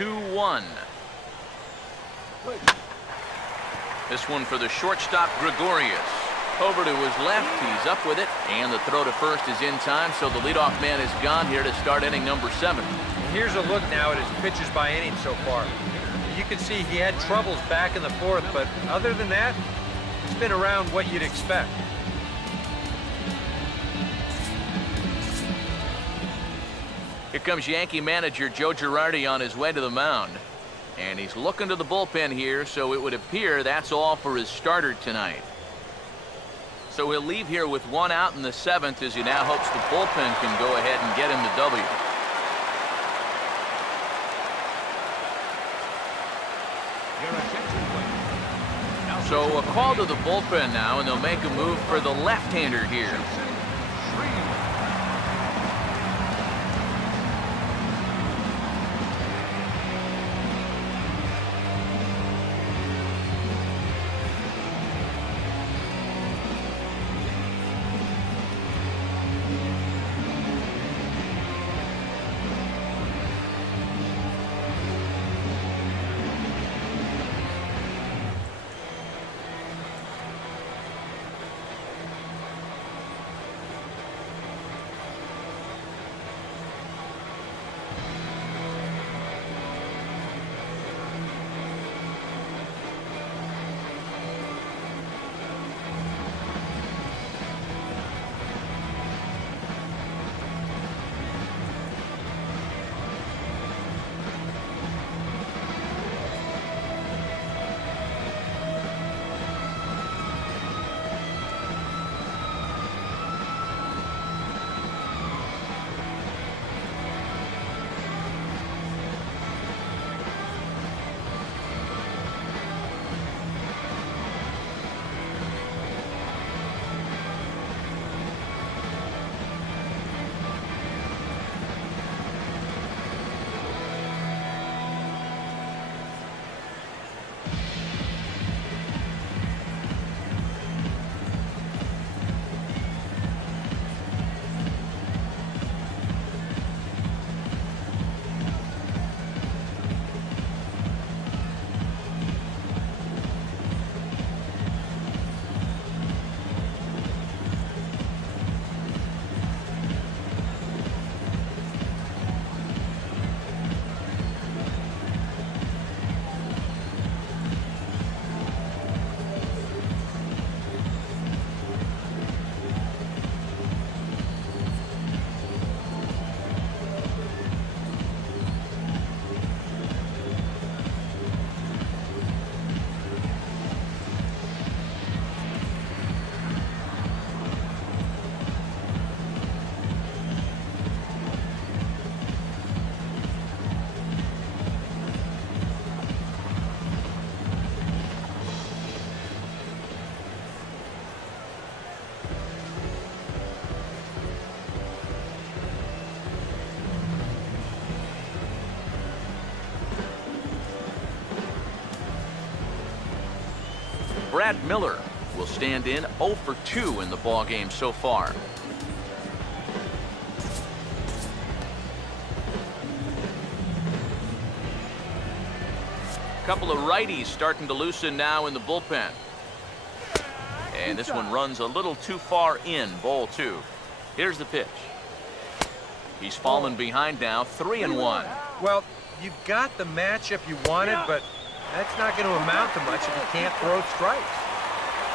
2-1. This one for the shortstop, Gregorius. Over to his left, he's up with it, and the throw to first is in time, so the leadoff man is gone here to start inning number 7. Here's a look now at his pitches by inning so far. You can see he had troubles back in the 4th, but other than that, it's been around what you'd expect. Here comes Yankee manager Joe Girardi on his way to the mound. And he's looking to the bullpen here, so it would appear that's all for his starter tonight. So he'll leave here with 1 out in the 7th as he now hopes the bullpen can go ahead and get him the W. So a call to the bullpen now, and they'll make a move for the left-hander here. Brad Miller will stand in 0 for 2 in the ballgame so far. Couple of righties starting to loosen now in the bullpen. And this one runs a little too far in, ball 2. Here's the pitch. He's fallen behind now, 3-1. Well, you've got the matchup you wanted, but that's not going to amount to much if you can't throw strikes.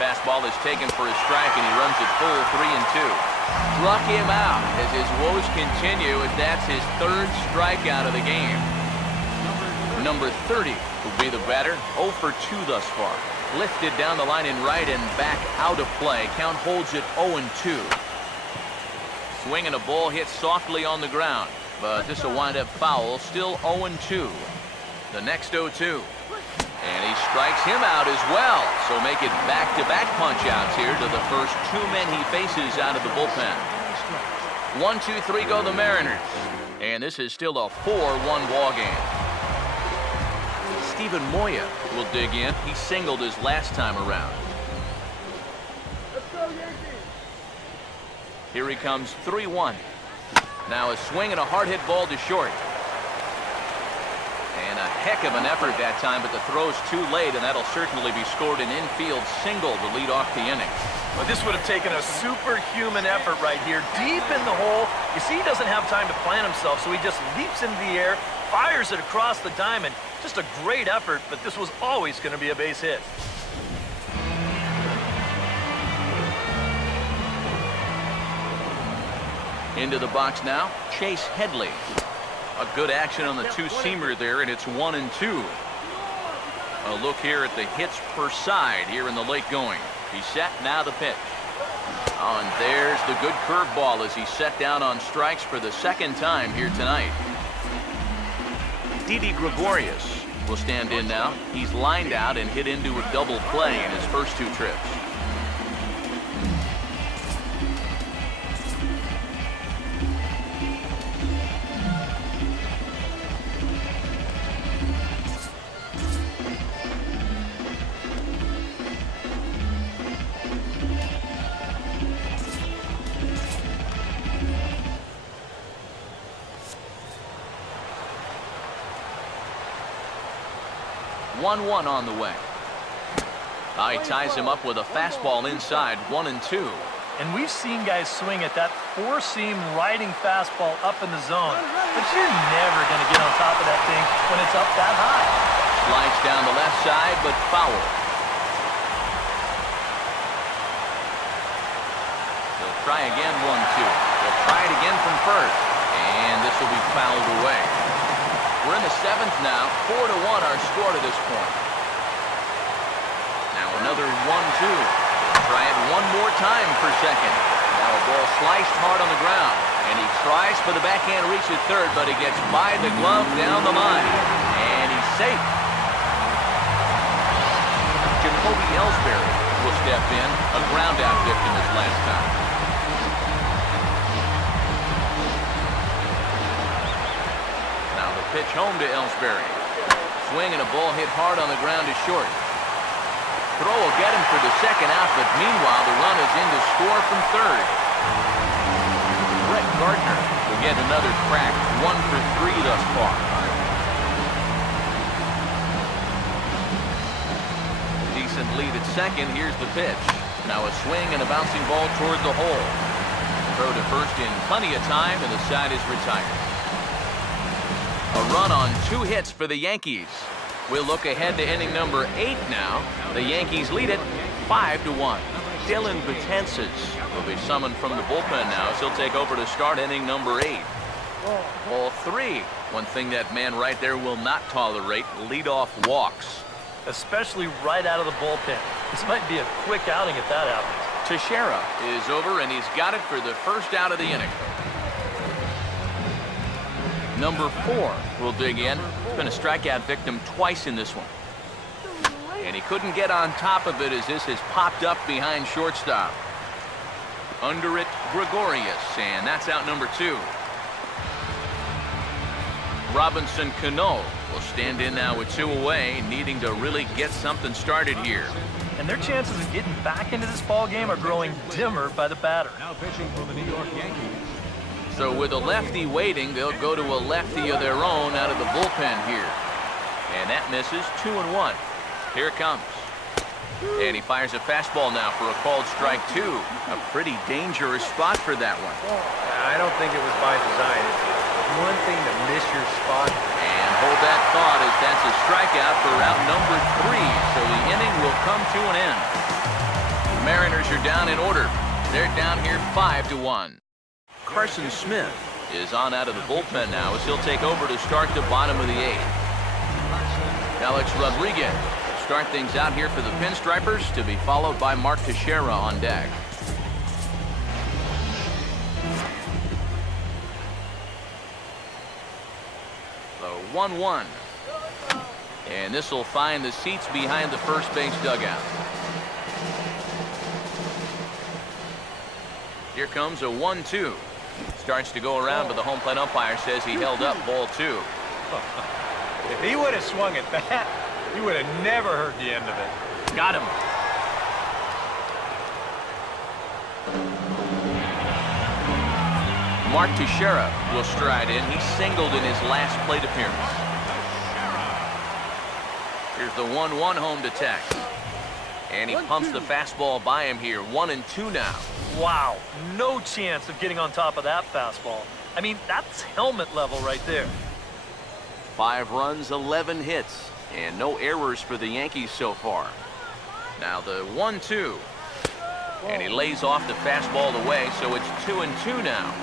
Fastball is taken for a strike, and he runs it full, 3-2. Struck him out as his woes continue, as that's his 3rd strikeout of the game. Number 30 will be the batter, 0 for 2 thus far. Lifted down the line in right and back out of play. Count holds it 0-2. Swing and a ball hit softly on the ground, but this will wind up foul, still 0-2. The next 0-2. And he strikes him out as well. So make it back-to-back punch-outs here to the first 2 men he faces out of the bullpen. 1-2-3 go the Mariners. And this is still a 4-1 ball game. Steven Moya will dig in. He singled his last time around. Let's go, Yankees. Here he comes, 3-1. Now a swing and a hard hit ball to short. And a heck of an effort that time, but the throw's too late, and that'll certainly be scored an infield single to lead off the inning. Well, this would have taken a superhuman effort right here, deep in the hole. You see, he doesn't have time to plant himself, so he just leaps into the air, fires it across the diamond. Just a great effort, but this was always going to be a base hit. Into the box now, Chase Headley. A good action on the two-seamer there, and it's 1-2. A look here at the hits per side here in the late going. He's set, now the pitch. Oh, and there's the good curveball as he's set down on strikes for the second time here tonight. Didi Gregorius will stand in now. He's lined out and hit into a double play in his first two trips. One on the way. He ties him up with a fastball inside, 1-2. And we've seen guys swing at that four-seam riding fastball up in the zone, but you're never going to get on top of that thing when it's up that high. Slides down the left side, but foul. They'll try again, 1-2. They'll try it again from first, and this will be fouled away. We're in the seventh now, 4-1 our score to this point. Now another 1-2. Try it one more time for second. Now a ball sliced hard on the ground, and he tries for the backhand reach at third, but he gets by the glove down the line, and he's safe. Jacoby Ellsbury will step in, a ground-out victim his last time. Now the pitch home to Ellsbury. Swing and a ball hit hard on the ground is short. Throw will get him for the second out, but meanwhile the run is in to score from third. Brett Gardner will get another crack, 1 for 3 thus far. Decent lead at second. Here's the pitch. Now a swing and a bouncing ball toward the hole. Throw to first in plenty of time, and the side is retired. A run on 2 hits for the Yankees. We'll look ahead to inning number 8 now. The Yankees lead it 5-1. Dylan Betances will be summoned from the bullpen now, so he'll take over to start inning number 8. Ball 3. One thing that man right there will not tolerate, leadoff walks. Especially right out of the bullpen. This might be a quick outing if that happens. Teixeira is over, and he's got it for the first out of the inning. Number 4 will dig in. Been a strikeout victim twice in this one. And he couldn't get on top of it as this has popped up behind shortstop. Under it, Gregorius, and that's out number 2. Robinson Cano will stand in now with 2 away, needing to really get something started here. And their chances of getting back into this ball game are growing dimmer by the batter. Now pitching for the New York Yankees. So with a lefty waiting, they'll go to a lefty of their own out of the bullpen here. And that misses, 2-1. Here it comes. And he fires a fastball now for a called strike 2. A pretty dangerous spot for that one. I don't think it was by design. It's one thing to miss your spot. And hold that thought as that's a strikeout for out number 3. So the inning will come to an end. The Mariners are down in order. They're down here 5-1. Carson Smith is on out of the bullpen now as he'll take over to start the bottom of the 8th. Alex Rodriguez will start things out here for the Pinstripers, to be followed by Mark Teixeira on deck. So 1-1. And this will find the seats behind the first base dugout. Here comes a 1-2. Starts to go around, but the home plate umpire says he held up ball 2. If he would have swung at that, he would have never heard the end of it. Got him. Mark Teixeira will stride in. He singled in his last plate appearance. Here's the 1-1 home to Tex. And he pumps the fastball by him here. 1-2 now. Wow, no chance of getting on top of that fastball. I mean, that's helmet level right there. 5 runs, 11 hits, and no errors for the Yankees so far. Now the 1-2. And he lays off the fastball away, so it's 2-2 now.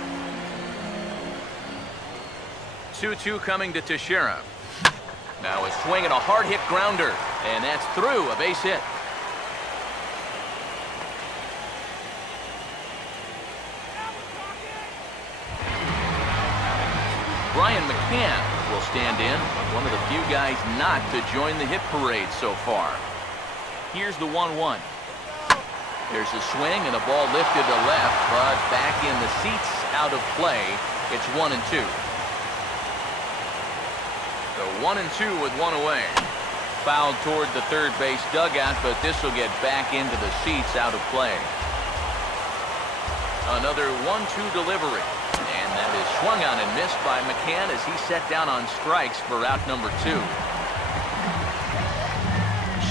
2-2 coming to Teixeira. Now a swing and a hard hit grounder, and that's through, a base hit. Brian McCann will stand in, one of the few guys not to join the hit parade so far. Here's the 1-1. There's a swing and a ball lifted to left, but back in the seats, out of play. It's 1-2. So 1-2 with one away. Fouled toward the third base dugout, but this will get back into the seats, out of play. Another 1-2 delivery. And that is swung on and missed by McCann as he set down on strikes for out number 2.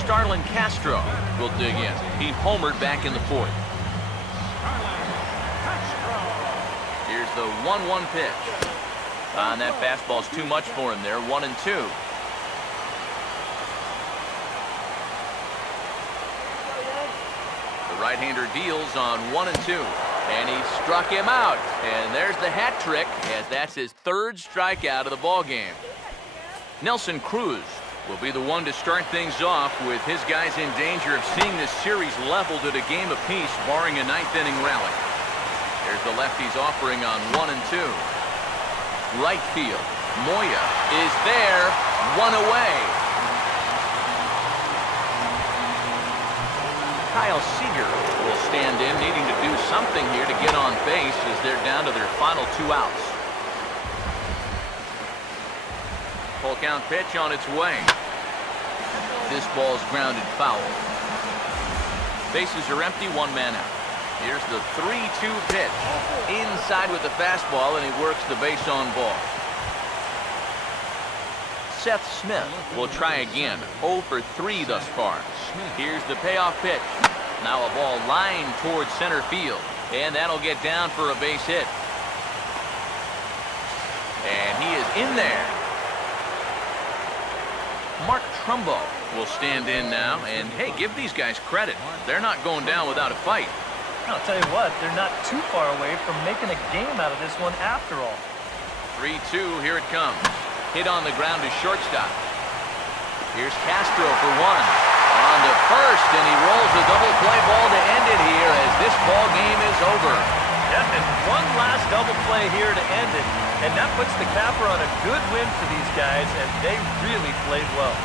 Starlin Castro will dig in. He homered back in the 4th. Here's the 1-1 pitch. And that fastball's too much for him there. 1-2. The right-hander deals on 1-2. And he struck him out. And there's the hat trick, as that's his 3rd strikeout of the ballgame. Nelson Cruz will be the one to start things off, with his guys in danger of seeing this series leveled at a game apiece, barring a 9th-inning rally. There's the lefty's offering on 1-2. Right field. Moya is there. 1 away. Kyle Seager will stand in, needing to do something here to get on base as they're down to their final 2 outs. Full count pitch on its way. This ball's grounded foul. Bases are empty, 1 man out. Here's the 3-2 pitch. Inside with the fastball, and he works the base on ball. Seth Smith will try again. 0 for 3 thus far. Here's the payoff pitch. Now a ball lined towards center field, and that'll get down for a base hit. And he is in there. Mark Trumbo will stand in now, and hey, give these guys credit. They're not going down without a fight. I'll tell you what, they're not too far away from making a game out of this one after all. 3-2, here it comes. Hit on the ground to shortstop. Here's Castro for 1. On to first, and he rolls a double play ball to end it here as this ball game is over. Yep, and one last double play here to end it. And that puts the capper on a good win for these guys, and they really played well.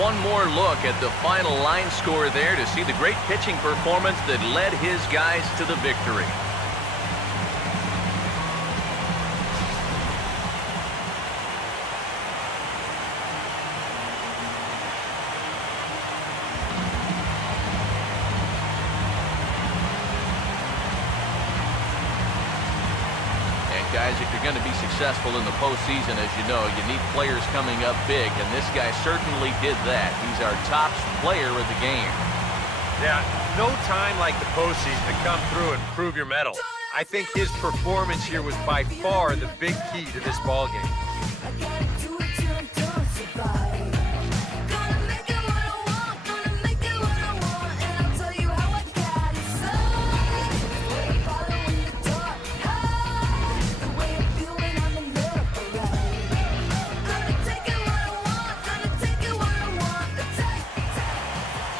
One more look at the final line score there to see the great pitching performance that led his guys to the victory. Guys, if you're going to be successful in the postseason, as you know, you need players coming up big, and this guy certainly did that. He's our top player of the game. Yeah, no time like the postseason to come through and prove your mettle. I think his performance here was by far the big key to this ballgame.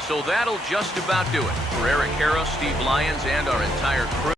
So that'll just about do it. For Eric Harrow, Steve Lyons, and our entire crew.